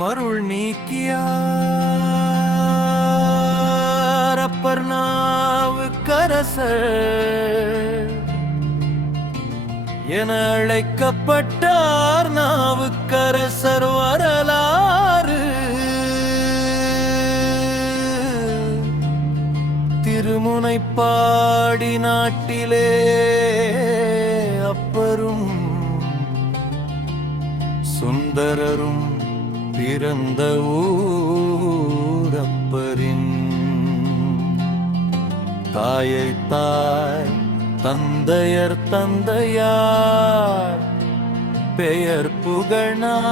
மருள் நீக்கியார் அப்பர் நாவுக்கரசர் என அழைக்கப்பட்டார். நாவுக்கரசர் வரலாறு திருமுனைப்பாடி நாட்டிலே அப்பரும் சுந்தரரும் பிறந்த ஊரப்பரின் தாயை தாய் தந்தையர் தந்தையார் பெயர் புகழார்.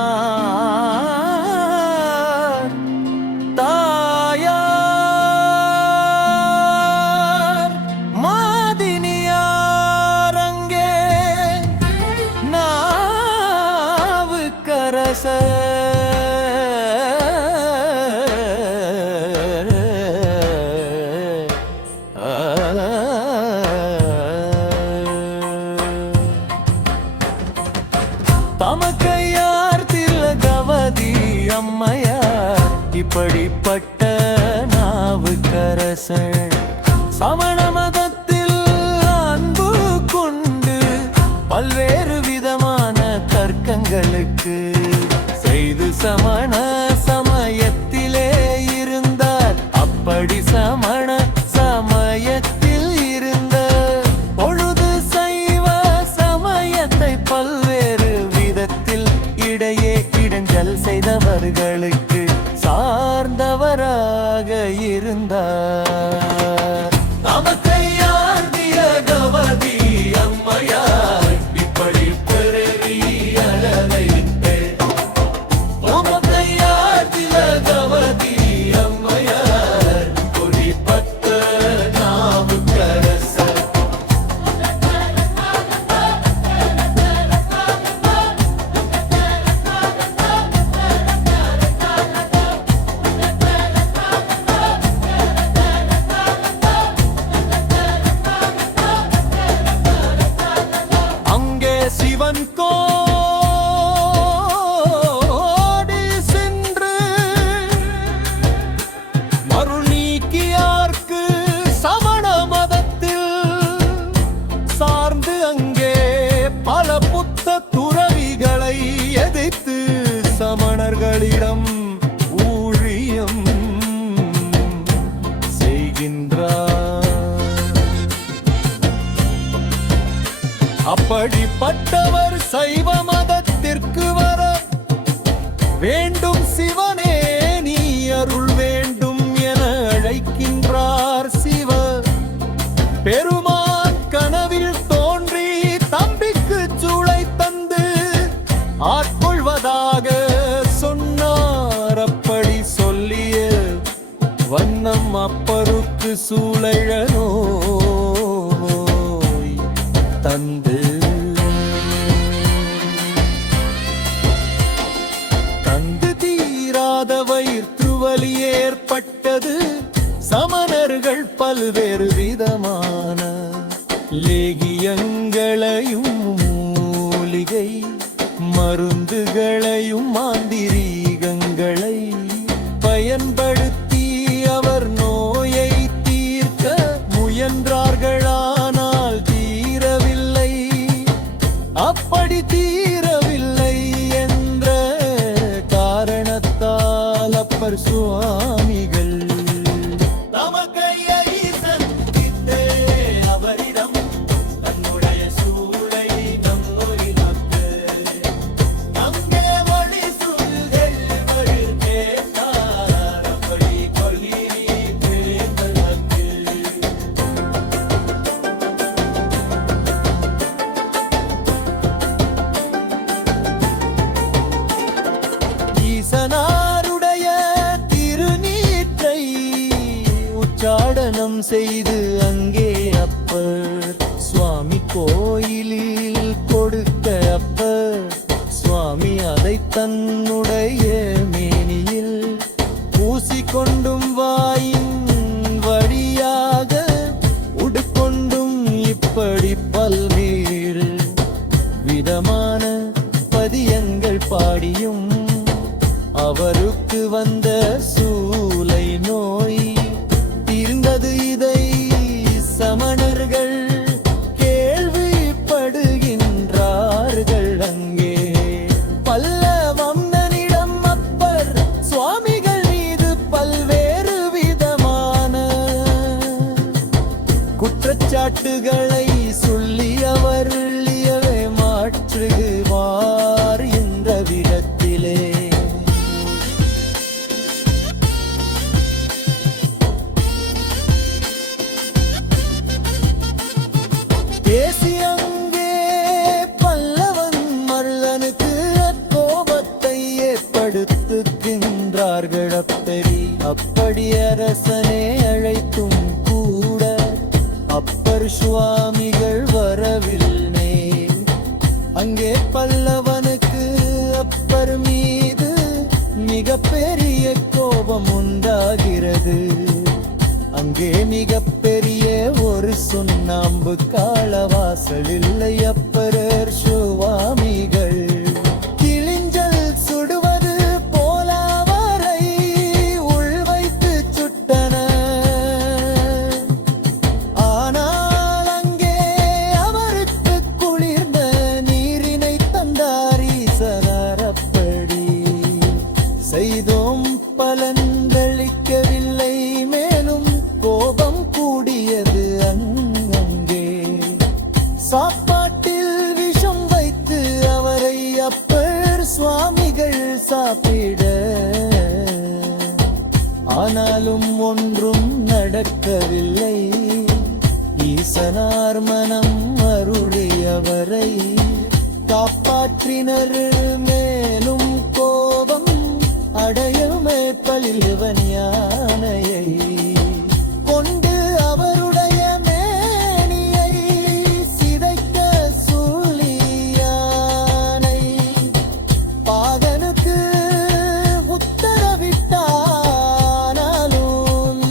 தாயார் மாதினியார் அங்கே நாவுக்கரசர் தமக்கையார் திலகவதி அம்மையார் இப்படிப்பட்ட நாவுக்கரசர் சமண மதத்தில் அன்பு கொண்டு பல்வேறு விதமான தர்க்கங்களுக்கு செய்து சமண சமயத்திலே இருந்தார். அப்படி சமண சமயத்தில் இருந்த பொழுது சைவ சமயத்தை பல்வேறு இடையே இடைஞ்சல் செய்தவர்களுக்கு சார்ந்தவராக இருந்தார். தமக்கையார் திலகவதி அம்மையார் இப்படி பெரிய அளவையிட்டு தமக்கையார் திலகவதி அம்மையார் குறிப்பட்ட நாவுக்கரசர் சிவன் கோடி சென்று மருள் நீக்கியார்க்கு சமண மதத்தில் சார்ந்து அங்கே பல புத்த துறவிகளை எதிர்த்து சமணர்களிடம் ஊழியம் செய்கின்றார். அப்படிப்பட்டவர் சைவ மதத்திற்கு வர வேண்டும். சிவனே நீ அருள் வேண்டும் என அழைக்கின்றார். சிவ பெருமான் கனவில் தோன்றி தம்பிக்கு சூளை தந்து ஆட்கொள்வதாக சொன்னார். அப்படி சொல்லிய வண்ணம் அப்பருக்கு சூளைழனோ தந்து தீராத வயிற்றுவலி ஏற்பட்டது. சமணர்கள் பல்வேறு விதமான லேகியங்களையும் மூலிகை மருந்துகளையும் மாந்திரீகங்களை பயன்படுத்தி அவர் நோயை தீர்க்க முயன்றார்களானால் தீரவில்லை. அப்படி தீரவில்லை என்ற காரணத்தால் அப்பர் சுவாமிகள் தமக்கையை சந்தித்தே அவரிடம் தன்னுடைய சூளை நம்மொழிக்கு அங்கே வழி சொல்கள் கேட்டார். அப்படி கொல்லி பிழைத்ததற்கு ஈசனாருடைய திருநீற்றை உச்சாடனம் செய்து அங்கே அப்பர் சுவாமி கோயிலில் கொடுக்க அப்பர் சுவாமி அதை தன்னுடைய மேனியில் பூசிக்கொண்டும் வாயின் வழியாக உடுக்கொண்டும் இப்படி பல்வேறு விதமான பதியங்கள் பாடியும் அவர் சுவாமிகள் வரவில்லை. அங்கே பல்லவனுக்கு அப்பர் மீது மிக பெரிய கோபம் உண்டாகிறது. அங்கே மிக பெரிய ஒரு சுண்ணாம்பு காலவாசல் இல்லை. அப்பரர் சுவாமிகள் கிளிஞ்சல் சுடுவது போல அவரை உள்வைத்து சுட்டனர். ஆனால் அங்கே அவருக்கு குளிர்ந்த நீரினை தந்தார் ஈசனார். அப்படி செய்தோம் பலன்களிக்கவில்லை, மேலும் கோபம் கூடியது அங்கே. சாப்பாட்டில் விஷம் வைத்து அவரை அப்பர் சுவாமிகள் சாப்பிட, ஆனாலும் ஒன்றும் நடக்கவில்லை. ஈசனார் மனம் அருளி அவரை காப்பாற்றினர். மேலும் கோபம் அடையுமே பலிவன் யானையை கொண்டு அவருடைய மேனியை சிதைக்க சூழியானை பாகனுக்கு உத்தரவிட்டானாலும்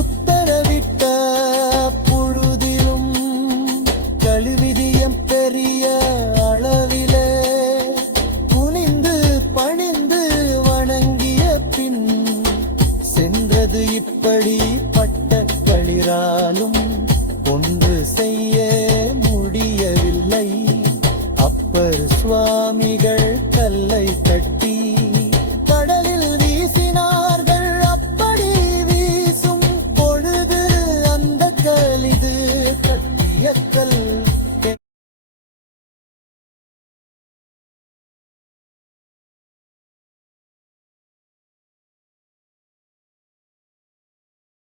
உத்தரவிட்ட பொழுதிலும் கழுவிதியம் பெரிய அளவிலே குனிந்து பணிந்து வணங்கிய பின் சென்றது. இப்படி பட்ட களிராலும் ஒன்று செய்ய முடியவில்லை. அப்பர் சுவாமிகள்